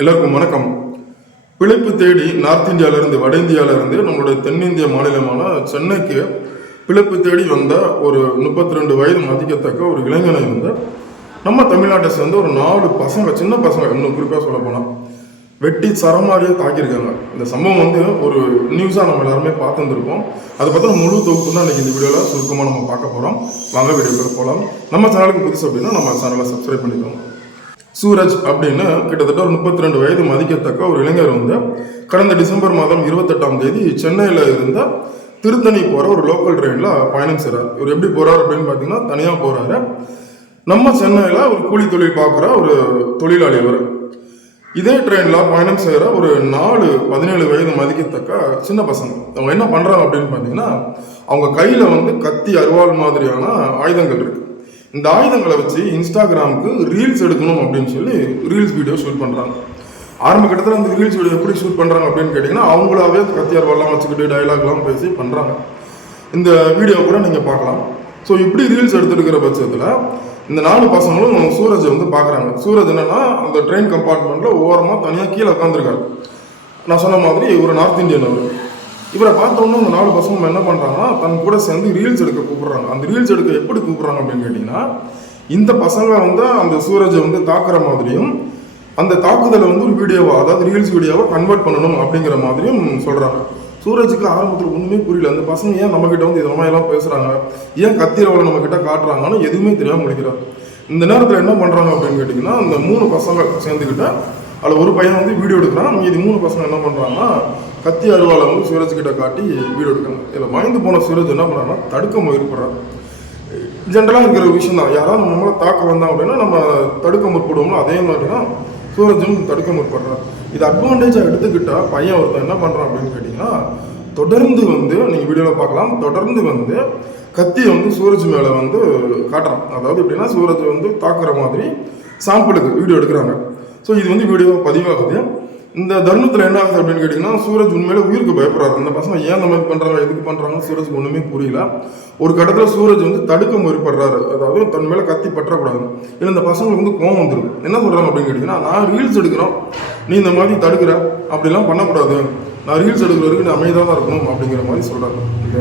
எல்லாருக்கும் வணக்கம். பிழைப்பு தேடி நார்த் இந்தியாவிலிருந்து வட இந்தியாவிலிருந்து நம்மளுடைய தென்னிந்திய மாநிலமான சென்னைக்கு பிழைப்பு தேடி வந்த ஒரு 32 வயது மதிக்கத்தக்க ஒரு இளைஞனை வந்து நம்ம தமிழ்நாட்டை சேர்ந்த ஒரு 4 பசங்க, சின்ன பசங்க, இன்னும் குறிப்பாக சொல்ல போனால் வெட்டி சரமாரியாக தாக்கியிருக்காங்க. இந்த சம்பவம் வந்து ஒரு நியூஸாக நம்ம எல்லாருமே பார்த்துருந்துருப்போம். அதை பற்றி முழு தொகுப்பு தான் இன்றைக்கி இந்த வீடியோவில் சுருக்கமாக நம்ம பார்க்க போகிறோம். வாங்க வீடியோக்குள்ள போகலாம். நம்ம சேனலுக்கு புதுசு அப்படின்னா நம்ம சேனலை சப்ஸ்கிரைப் பண்ணிக்கோங்க. சூரஜ் அப்படின்னு கிட்டத்தட்ட ஒரு 32 வயது மதிக்கத்தக்க ஒரு இளைஞர் வந்து கடந்த டிசம்பர் மாதம் 28ஆம் தேதி சென்னையில் இருந்த திருத்தணி போகிற ஒரு லோக்கல் ட்ரெயினில் பயணம் செய்கிறார். இவர் எப்படி போகிறார் அப்படின்னு பார்த்தீங்கன்னா தனியாக போகிறாரு. நம்ம சென்னையில் ஒரு கூலி தொழில் பார்க்குற ஒரு தொழிலாளி அவர். இதே ட்ரெயினில் பயணம் செய்கிற ஒரு 17 வயது மதிக்கத்தக்க சின்ன பசங்க. அவங்க என்ன பண்ணுறாங்க அப்படின்னு பார்த்தீங்கன்னா அவங்க கையில் வந்து கத்தி, அருவாள் மாதிரியான ஆயுதங்கள் இருக்குது. இந்த ஆயுதங்களை வச்சு இன்ஸ்டாகிராமுக்கு ரீல்ஸ் எடுக்கணும் அப்படின்னு சொல்லி ரீல்ஸ் வீடியோ ஷூட் பண்ணுறாங்க. ஆரம்ப கட்டத்தில் அந்த ரீல்ஸ் வீடியோ எப்படி ஷூட் பண்ணுறாங்க அப்படின்னு கேட்டிங்கன்னா அவங்களாவே கத்தியார்வாலாம் வச்சுக்கிட்டு டைலாக்லாம் பேசி பண்ணுறாங்க. இந்த வீடியோ கூட நீங்கள் பார்க்கலாம். ஸோ இப்படி ரீல்ஸ் எடுத்துருக்கிற பட்சத்தில் இந்த 4 பசங்களும் சூரஜை வந்து பார்க்குறாங்க. சூரஜ் என்னன்னா அந்த ட்ரெயின் கம்பார்ட்மெண்ட்டில் ஓரமாக தனியாக கீழே உட்காந்துருக்காரு. நான் சொன்ன மாதிரி ஒரு நார்த் இந்தியன் அவர். இவரை பார்த்தோன்னே அந்த 4 பசங்க என்ன பண்ணுறாங்கன்னா தன் கூட சேர்ந்து ரீல்ஸ் எடுக்க கூப்பிட்றாங்க. அந்த ரீல்ஸ் எடுக்க எப்படி கூப்பிட்றாங்க அப்படின்னு கேட்டிங்கன்னா இந்த பசங்க வந்து அந்த சூரஜை வந்து தாக்குற மாதிரியும் அந்த தாக்குதலை வந்து ஒரு வீடியோவா, அதாவது ரீல்ஸ் வீடியோவை கன்வெர்ட் பண்ணணும் அப்படிங்கிற மாதிரியும் சொல்கிறாங்க. சூரஜுக்கு ஆரம்பத்தில் ஒன்றுமே புரியல. அந்த பசங்க ஏன் நம்மக்கிட்ட வந்து இது மாதிரிலாம் பேசுகிறாங்க, ஏன் கத்திரவளை நம்மக்கிட்ட காட்டுறாங்கன்னு எதுவுமே தெரியாமல் முடிக்கிறார். இந்த நேரத்தில் என்ன பண்ணுறாங்க அப்படின்னு கேட்டிங்கன்னா அந்த 3 பசங்க சேர்ந்துக்கிட்ட அதில் ஒரு பையன் வந்து வீடியோ எடுக்கிறான். மீதி 3 பசங்க என்ன பண்ணுறாங்கன்னா கத்தி அருவாளை வந்து சூரஜ் கிட்ட காட்டி வீடியோ எடுக்கிறாங்க. இதில் பயந்து போன சூரஜ் என்ன பண்ணுறாங்கன்னா தடுக்க முயற்சிப்படுறாங்க. ஜென்ரலாக இருக்கிற ஒரு விஷயம் தான். யாராவது நம்மளை தாக்க வந்தாங்க அப்படின்னா நம்ம தடுக்க முற்படுவோமோ அதே மாதிரி தான் சூரஜும் தடுக்க முற்படுறாரு. இது அட்வான்டேஜாக எடுத்துக்கிட்டால் பையன் ஒருத்தன் என்ன பண்ணுறான் அப்படின்னு கேட்டிங்கன்னா தொடர்ந்து வந்து நீங்கள் வீடியோவில் பார்க்கலாம், தொடர்ந்து வந்து கத்தியை வந்து சூரஜ் மேலே வந்து காட்டுறான். அதாவது எப்படின்னா சூரஜ் வந்து தாக்குற மாதிரி சாம்பிளுக்கு வீடியோ எடுக்கிறாங்க. ஸோ இது வந்து வீடியோ பதிவாகுது. இந்த தருணத்தில் என்ன ஆகுது அப்படின்னு கேட்டிங்கன்னா சூரஜ் உண்மையிலே உயிருக்கு பயப்படுறாரு. அந்த பசங்க ஏன் அந்த மாதிரி பண்ணுறாங்க, எதுக்கு பண்ணுறாங்கன்னு சூரஜுக்கு ஒன்றுமே புரியல. ஒரு கட்டத்தில் சூரஜ் வந்து தடுக்க முயற்படுறாரு. அதாவது தன் மேலே கத்தி பற்றக்கூடாது. இல்லை இந்த பசங்களுக்கு வந்து கோவம் வந்துடும். என்ன சொல்கிறாங்க அப்படின்னு கேட்டிங்கன்னா நான் ரீல்ஸ் எடுக்கிறோம், நீ இந்த மாதிரி தடுக்கிற, அப்படிலாம் பண்ணக்கூடாது, நான் ரீல்ஸ் எடுக்கிற வரைக்கும் நீ அமைதியாக தான் இருக்கணும் அப்படிங்கிற மாதிரி சொல்கிறாங்க. இந்த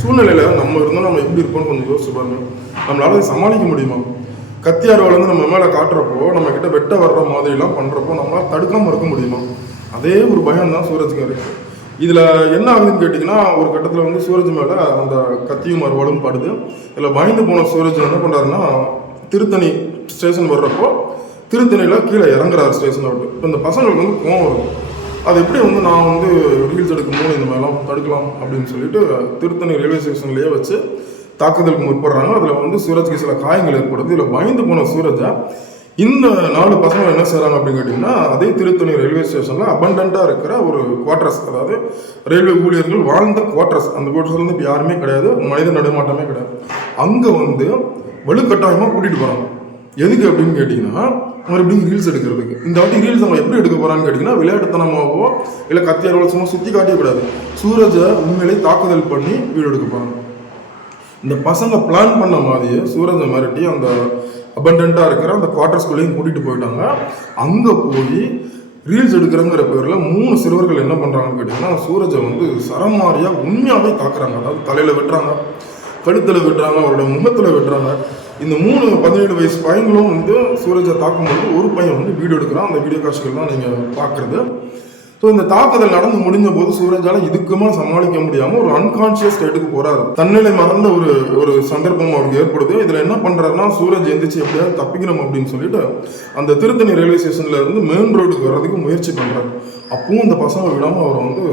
சூழ்நிலையில் நம்ம இருந்தால் நம்ம எப்படி இருப்போம்னு கொஞ்சம் யோசிச்சு பாருங்க. நம்மளால சமாளிக்க முடியுமா? கத்தியார் வளர்ந்து நம்ம மேலே காட்டுறப்போ, நம்ம கிட்ட வெட்ட வர்ற மாதிரிலாம் பண்ணுறப்போ நம்மளால் தடுக்காமல் இருக்க முடியுமா? அதே ஒரு பயம் தான் சூரஜுக்கு இருக்குது. இதில் என்ன ஆகுதுன்னு கேட்டிங்கன்னா ஒரு கட்டத்தில் வந்து சூரஜ் மேலே அந்த கத்தியும் அருவாளும் படுது. இதில் பயந்து போன சூரஜ் என்ன பண்ணுறாருன்னா திருத்தணி ஸ்டேஷன் வர்றப்போ திருத்தணியில் கீழே இறங்குறாரு ஸ்டேஷனை விட்டு. இப்போ இந்த பசங்களுக்கு வந்து கோவம் வரும். அது எப்படி வந்து நான் வந்து ரீல்ஸ் எடுக்கும்போது இந்த மாதிரிலாம் தடுக்கலாம் அப்படின்னு சொல்லிட்டு திருத்தணி ரயில்வே ஸ்டேஷன்லேயே வச்சு தாக்குதலுக்கு முற்படுறாங்க. அதில் வந்து சூரஜ்க்கு சில காயங்கள் ஏற்படுது. இதில் பயந்து போன சூரஜை இந்த 4 பசங்க என்ன செய்கிறாங்க அப்படின்னு கேட்டிங்கன்னா அதே திருத்தணி ரயில்வே ஸ்டேஷனில் அபண்டண்ட்டாக இருக்கிற ஒரு குவார்டர்ஸ், அதாவது ரயில்வே ஊழியர்கள் வாழ்ந்த குவார்டர்ஸ், அந்த குவார்டர்ஸில் வந்து இப்போ யாருமே கிடையாது, மனித நடுமாட்டமே கிடையாது, அங்கே வந்து வலுக்கட்டாயமாக கூட்டிகிட்டு போகிறாங்க. எதுக்கு அப்படின்னு கேட்டிங்கன்னா மறுபடியும் ரீல்ஸ் எடுக்கிறதுக்கு. இந்த வாட்டி ரீல்ஸ் அவங்க எப்படி எடுக்க போகிறான்னு கேட்டிங்கன்னா விளையாட்டுத்தனமாகவோ இல்லை கத்தியாரோட சும்மா சுற்றி காட்டியக்கூடாது, சூரஜை உண்மையிலே தாக்குதல் பண்ணி வீடியோ எடுக்க போகிறாங்க. இந்த பசங்க பிளான் பண்ண மாதிரியே சூரஜை மிரட்டி அந்த அபண்டண்ட்டாக இருக்கிற அந்த குவார்டர்ஸ்குள்ளேயும் கூட்டிகிட்டு போயிட்டாங்க. அங்கே போய் ரீல்ஸ் எடுக்கிறங்கிற பேரில் 3 சிறுவர்கள் என்ன பண்ணுறாங்கன்னு கேட்டிங்கன்னா சூரஜை வந்து சரமாரியாக உண்மையாகவே தாக்குறாங்க. அதாவது தலையில் வெட்டுறாங்க, கழுத்தில் வெட்டுறாங்க, அவரோட முகத்தில் வெட்டுறாங்க. இந்த 3 17 வயசு பையங்களும் வந்து சூரஜை தாக்கும்போது ஒரு பையன் வந்து வீடியோ எடுக்கிறான். அந்த வீடியோ காட்சிகள் தான் நீங்கள் பார்க்குறது. ஸோ இந்த தாக்குதல் நடந்து முடிஞ்ச போது சூரஜால் இதுக்குமா சமாளிக்க முடியாமல் ஒரு அன்கான்ஷியஸ் ஸ்டேட்டுக்கு போகிறாரு. தன்னிலை மறந்த ஒரு சந்தர்ப்பம் அவருக்கு ஏற்படுது. இதில் என்ன பண்ணுறாருன்னா சூரஜ் எந்திரிச்சு எப்படியாவது தப்பிக்கணும் அப்படின்னு சொல்லிட்டு அந்த திருத்தணி ரயில்வே ஸ்டேஷனில் இருந்து மெயின் ரோடுக்கு வர்றதுக்கு முயற்சி பண்ணுறாரு. அப்பவும் அந்த பசங்க விடாமல் அவரை வந்து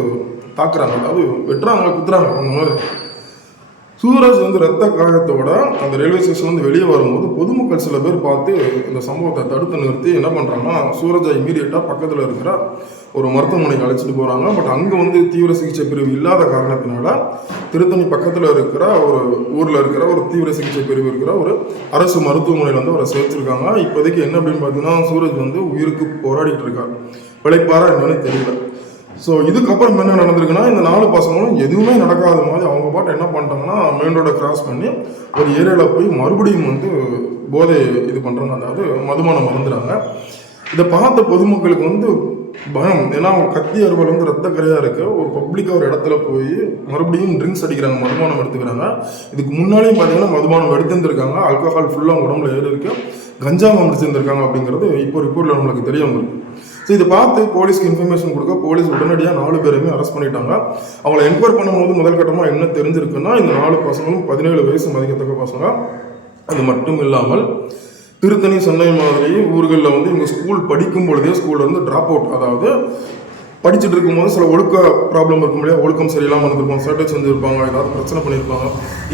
தாக்குறாங்க, அதாவது வெட்டுறாங்க, குத்துறாங்க. அந்த மாதிரி சூரஜ் வந்து ரத்த காயத்தோட அந்த ரயில்வே ஸ்டேஷன் வந்து வெளியே வரும்போது பொதுமக்கள் சில பேர் பார்த்து இந்த சம்பவத்தை தடுத்து நிறுத்தி என்ன பண்ணுறாங்கன்னா சூரஜை இமீடியட்டாக பக்கத்தில் இருக்கிற ஒரு மருத்துவமனைக்கு அழைச்சிட்டு போகிறாங்க. பட் அங்கே வந்து தீவிர சிகிச்சை பிரிவு இல்லாத காரணத்தினால திருத்தணி பக்கத்தில் இருக்கிற ஒரு ஊரில் இருக்கிற ஒரு தீவிர சிகிச்சை பிரிவு இருக்கிற ஒரு அரசு மருத்துவமனையில் வந்து அவரை சேர்த்துருக்காங்க. இப்போதைக்கு என்ன அப்படின்னு பார்த்தீங்கன்னா சூரஜ் வந்து உயிருக்கு போராடிட்டு இருக்கார். பிழைப்பாரா என்னன்னு தெரியல. ஸோ இதுக்கப்புறம் என்ன நடந்திருக்குன்னா இந்த 4 பசங்களும் எதுவுமே நடக்காத மாதிரி அவங்க பாட்டு என்ன பண்ணிட்டாங்கன்னா மெயின் ரோடை கிராஸ் பண்ணி ஒரு ஏரியாவில் போய் மறுபடியும் வந்து போதை இது பண்ணுறாங்க, அதாவது மதுபானம் மறந்துடுறாங்க. இதை பார்த்த பொதுமக்களுக்கு வந்து பயம். ஏன்னா அவங்க கத்தி அறுவல் வந்து ரத்த கரையாக இருக்கு. ஒரு பப்ளிக்காக ஒரு இடத்துல போய் மறுபடியும் ட்ரிங்க்ஸ் அடிக்கிறாங்க, மதுபானம் எடுத்துக்கிறாங்க. இதுக்கு முன்னாடியும் பார்த்தீங்கன்னா மதுபானம் எடுத்துருந்துருக்காங்க, ஆல்கஹால் ஃபுல்லாக உடம்புல ஏறி இருக்கு, கஞ்சாவை முடிச்சிருந்துருக்காங்க அப்படிங்கிறது இப்போ ரிப்போர்ட்டில் நம்மளுக்கு தெரிய வந்திருக்கு. ஸோ இதை பார்த்து போலீஸ்க்கு இன்ஃபர்மேஷன் கொடுக்க போலீஸ் உடனடியாக 4 பேருமே அரெஸ்ட் பண்ணிட்டாங்க. அவங்கள என்கொயர் பண்ணும்போது முதல் கட்டமாக என்ன தெரிஞ்சிருக்குன்னா, இந்த 4 பசங்களும் 17 வயசு மதிக்கத்தக்க பசங்க. அது மட்டும் இல்லாமல் திருத்தணி, சென்னை மாதிரி ஊர்களில் வந்து இவங்க ஸ்கூல் படிக்கும் பொழுதே ஸ்கூலில் வந்து ட்ராப் அவுட், அதாவது படிச்சுட்டு இருக்கும்போது சில ஒழுக்க ப்ராப்ளம் இருக்கும் இல்லையா, ஒழுக்கம் சரியில்லாமல் இருந்திருப்பாங்க, சேட்டை செஞ்சுருப்பாங்க, ஏதாவது பிரச்சனை பண்ணியிருப்பாங்க.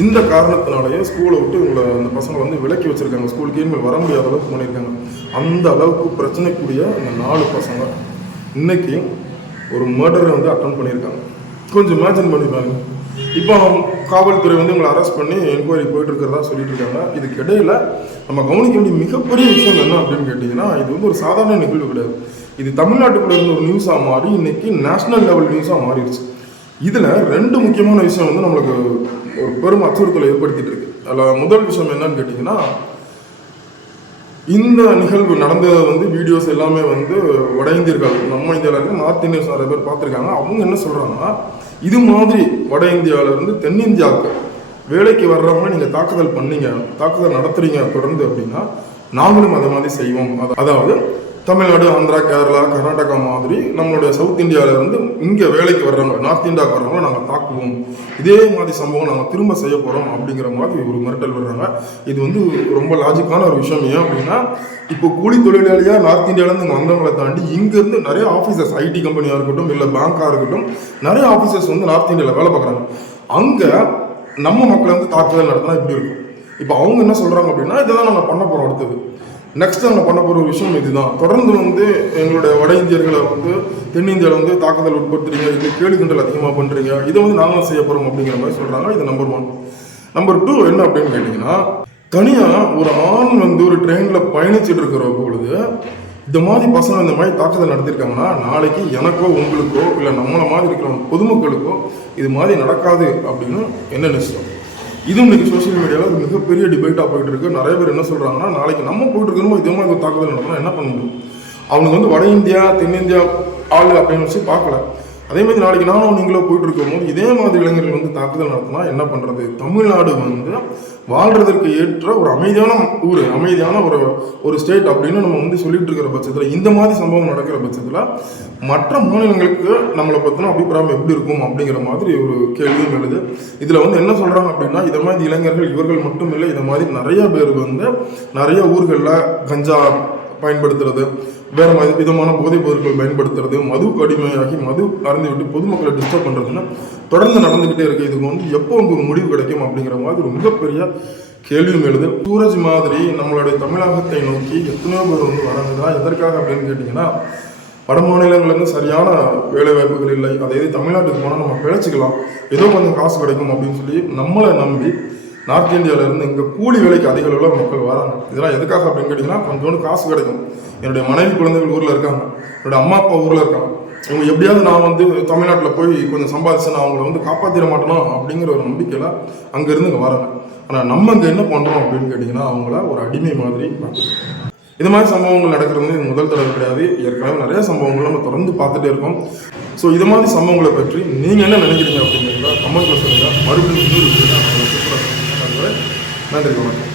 இந்த காரணத்தினாலேயே ஸ்கூலை விட்டு இவங்களை அந்த பசங்களை வந்து விலக்கி வச்சுருக்காங்க, ஸ்கூலுக்கு இனிமேல் வர முடியாத அளவுக்கு பண்ணியிருக்காங்க. அந்த அளவுக்கு பிரச்சனைக்குரிய இந்த 4 பசங்க இன்னைக்கு ஒரு மர்டரை வந்து அட்டன் பண்ணியிருக்காங்க. கொஞ்சம் இமேஜின் பண்ணிப்பாங்க. இப்போ காவல்துறை வந்து இவங்களை அரெஸ்ட் பண்ணி என்கொயரி போயிட்டு இருக்கிறதா சொல்லிட்டு இருக்காங்க. இதுக்கு இடையில நம்ம கவனிக்க வேண்டிய மிகப்பெரிய விஷயம் என்ன அப்படின்னு கேட்டிங்கன்னா, இது வந்து ஒரு சாதாரண நிகழ்வு கிடையாது. இது தமிழ்நாட்டுக்குள்ள இருந்த ஒரு நியூஸாக மாறி இன்னைக்கு நேஷனல் லெவல் நியூஸாக மாறிடுச்சு. இதில் 2 முக்கியமான விஷயம் வந்து நம்மளுக்கு ஒரு பெரும் அச்சுறுத்தலை ஏற்படுத்திட்டு இருக்கு. அதில் முதல் விஷயம் என்னன்னு கேட்டிங்கன்னா, இந்த நிகழ்வு நடந்ததை வந்து வீடியோஸ் எல்லாமே வந்து வட இந்தியர்கள், நம்ம இந்தியாவில் இருக்க நார்த் இந்தியன்ஸ் நிறைய பேர் பார்த்துருக்காங்க. அவங்க என்ன சொல்கிறாங்கன்னா, இது மாதிரி வட இந்தியாவிலேருந்து தென்னிந்தியாவுக்கு வேலைக்கு வர்றவங்க நீங்கள் தாக்குதல் நடத்துறீங்க தொடர்ந்து அப்படின்னா நாங்களும் அதே மாதிரி செய்வோம். அதாவது தமிழ்நாடு, ஆந்திரா, கேரளா, கர்நாடகா மாதிரி நம்மளுடைய சவுத் இந்தியாவிலேருந்து இங்கே வேலைக்கு வர்றவங்க, நார்த் இந்தியாவுக்கு வர்றவங்க நாங்கள் தாக்குவோம், இதே மாதிரி சம்பவம் நாங்கள் திரும்ப செய்ய போகிறோம் அப்படிங்கிற மாதிரி ஒரு மிரட்டல் வர்றாங்க. இது வந்து ரொம்ப லாஜிக்கான ஒரு விஷயம். ஏன் அப்படின்னா, இப்போ கூலி தொழிலாளியாக நார்த் இந்தியாவிலேருந்து இங்கே வந்தவங்களை தாண்டி இங்கேருந்து நிறைய ஆஃபீஸர்ஸ், ஐடி கம்பெனியாக இருக்கட்டும், இல்லை பேங்காக இருக்கட்டும், நிறைய ஆஃபீஸர்ஸ் வந்து நார்த் இந்தியாவில் வேலை பார்க்குறாங்க. அங்கே நம்ம மக்களை வந்து தாக்குதல் நடத்தினா இப்படி இருக்கும். இப்போ அவங்க என்ன சொல்கிறாங்க அப்படின்னா, இதை தான் நாங்கள் பண்ண போகிறோம், அடுத்தது நெக்ஸ்ட் நாங்கள் பண்ண போகிற ஒரு விஷயம் இதுதான். தொடர்ந்து வந்து எங்களுடைய வட இந்தியர்களை வந்து தென்னிந்தியாவில் வந்து தாக்குதல் உட்படுத்துறீங்க, இது கேலி கிண்டல் அதிகமாக பண்ணுறீங்க, இதை வந்து நாங்களும் செய்ய போகிறோம் அப்படிங்கிற மாதிரி சொல்கிறாங்க. இது நம்பர் 1. நம்பர் 2 என்ன அப்படின்னு கேட்டிங்கன்னா, தனியாக ஒரு ஆண் வந்து ஒரு ட்ரெயினில் பயணிச்சுட்டு இருக்கிற பொழுது இந்த மாதிரி பசங்க இந்த மாதிரி தாக்குதல் நடத்திருக்காங்கன்னா, நாளைக்கு எனக்கோ உங்களுக்கோ இல்லை நம்மளை மாதிரி இருக்கிற பொதுமக்களுக்கோ இது மாதிரி நடக்காது அப்படின்னு என்ன நிச்சயம். இது இன்னைக்கு சோசியல் மீடியாவில் ஒரு மிகப்பெரிய டிபேட்டாக போயிட்டு இருக்கு. நிறைய பேர் என்ன சொல்கிறாங்கன்னா, நாளைக்கு நம்ம போயிட்டு இருக்கணும் இதே மாதிரி ஒரு தாக்குதல் நடத்தினா என்ன பண்ண முடியும்? அவனுக்கு வந்து வட இந்தியா, தென்னிந்தியா ஆள் அப்படின்னு வச்சு பார்க்கல. அதே மாதிரி நாளைக்கு நானும் நீங்களோ போயிட்டு இருக்கும்போது இதே மாதிரி இளைஞர்கள் வந்து தாக்குதல் நடத்தினா என்ன பண்ணுறது? தமிழ்நாடு வந்து வாழ்றதற்கு ஏற்ற ஒரு அமைதியான ஊர், அமைதியான ஒரு ஸ்டேட் அப்படின்னு நம்ம வந்து சொல்லிட்டு இருக்கிற பட்சத்தில், இந்த மாதிரி சம்பவம் நடக்கிற பட்சத்தில் மற்ற மாநிலங்களுக்கு நம்மளை பற்றின அபிப்பிராயம் எப்படி இருக்கும் அப்படிங்கிற மாதிரி ஒரு கேள்வியும் எழுது. இதில் வந்து என்ன சொல்கிறாங்க அப்படின்னா, இதை மாதிரி இளைஞர்கள் இவர்கள் மட்டும் இல்லை, இதை மாதிரி நிறைய பேர் வந்து நிறைய ஊர்களில் கஞ்சா பயன்படுத்துறது, வேறு விதமான போதைப் பொருட்கள் பயன்படுத்துறது, மது அடிமையாகி மது அருந்தி விட்டு பொதுமக்களை டிஸ்டர்ப் பண்ணுறதுன்னா தொடர்ந்து நடந்துக்கிட்டே இருக்குது. இதுக்கு வந்து எப்போ வந்து ஒரு முடிவு கிடைக்கும் அப்படிங்கிற மாதிரி ஒரு மிகப்பெரிய கேள்வியும் எழுது. சூரஜ் மாதிரி நம்மளுடைய தமிழகத்தை நோக்கி எத்தனையோ பேர் வந்து வராங்கன்னா எதற்காக அப்படின்னு கேட்டிங்கன்னா, வட மாநிலங்கள்லேருந்து சரியான வேலை வாய்ப்புகள் இல்லை, அதே தமிழ்நாட்டுக்கு போனால் நம்ம பிழைச்சிக்கலாம், ஏதோ கொஞ்சம் காசு கிடைக்கும் அப்படின்னு சொல்லி நம்மளை நம்பி நார்த் இந்தியாவிலேருந்து இங்கே கூலி வேலைக்கு அதிக அளவில் மக்கள் வராங்க. இதெல்லாம் எதுக்காக அப்படின்னு கேட்டிங்கன்னா, கொஞ்சோண்டு காசு கிடைக்கும். என்னுடைய மனைவி குழந்தைகள் ஊரில் இருக்காங்க, என்னுடைய அம்மா அப்பா ஊரில் இருக்காங்க, இவங்க எப்படியாவது நான் வந்து தமிழ்நாட்டில் போய் கொஞ்சம் சம்பாதிச்சு நான் அவங்கள வந்து காப்பாற்றிட மாட்டேனா அப்படிங்கிற ஒரு நம்பிக்கையில் அங்கேருந்து இங்கே வராங்க. ஆனால் நம்ம இங்கே என்ன பண்ணுறோம் அப்படின்னு கேட்டிங்கன்னா, அவங்கள ஒரு அடிமை மாதிரி பார்த்துருக்கோம். இது மாதிரி சம்பவங்கள் நடக்கிறது வந்து முதல் தடவை கிடையாது. ஏற்கனவே நிறைய சம்பவங்கள் நம்ம தொடர்ந்து பார்த்துட்டே இருக்கோம். ஸோ இது மாதிரி சம்பவங்களை பற்றி நீங்கள் என்ன நினைக்கிறீங்க அப்படிங்கிறத கமெண்ட்டில் சொல்லுங்கள். மறுபடியும் இன்னொரு நன்றி, வணக்கம்.